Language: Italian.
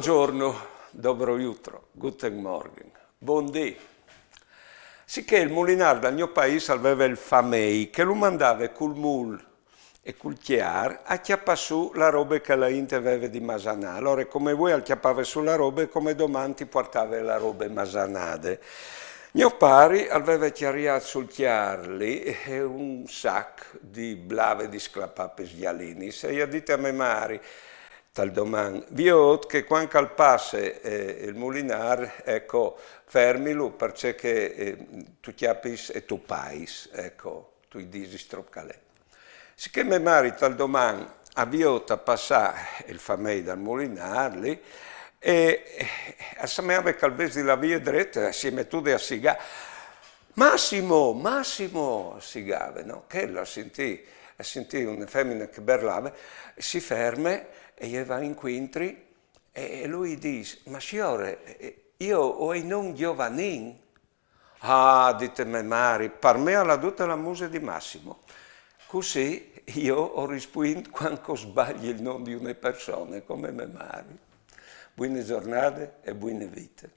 Buongiorno, dobro jutro, guten Morgen, buondì. Sicché il mulinar dal mio paese aveva il famei che lo mandava col mul e col chiar a chiappare su la roba che la inte aveva di masanà. Allora come voi acchiappava su la roba come domani ti portava la roba masanade. Mio pari aveva chiariato sul chiar lì un sac di blave di sclappapes gialini. Se io dite a me mari, tal domani, vi che quando al passe il mulinar, ecco, fermilo perché tu chiappis e tu pais, ecco, tu disi stroccalè. Sicché me mari tal domani avviò a passare il famei dal mulinar lì e assemeava che al vesi la via dritta si metteva a sigare. Massimo, Massimo, sigave, no? Che la sentì una femmina che berlava, si ferma e gli va incontri e lui dice, ma signore, io ho in un giovanin. Ah, dite me Mari, per me alla tutta la musa di Massimo. Così io ho risposto quando sbagli il nome di una persona, come me Mari. Buone giornate e buone vite.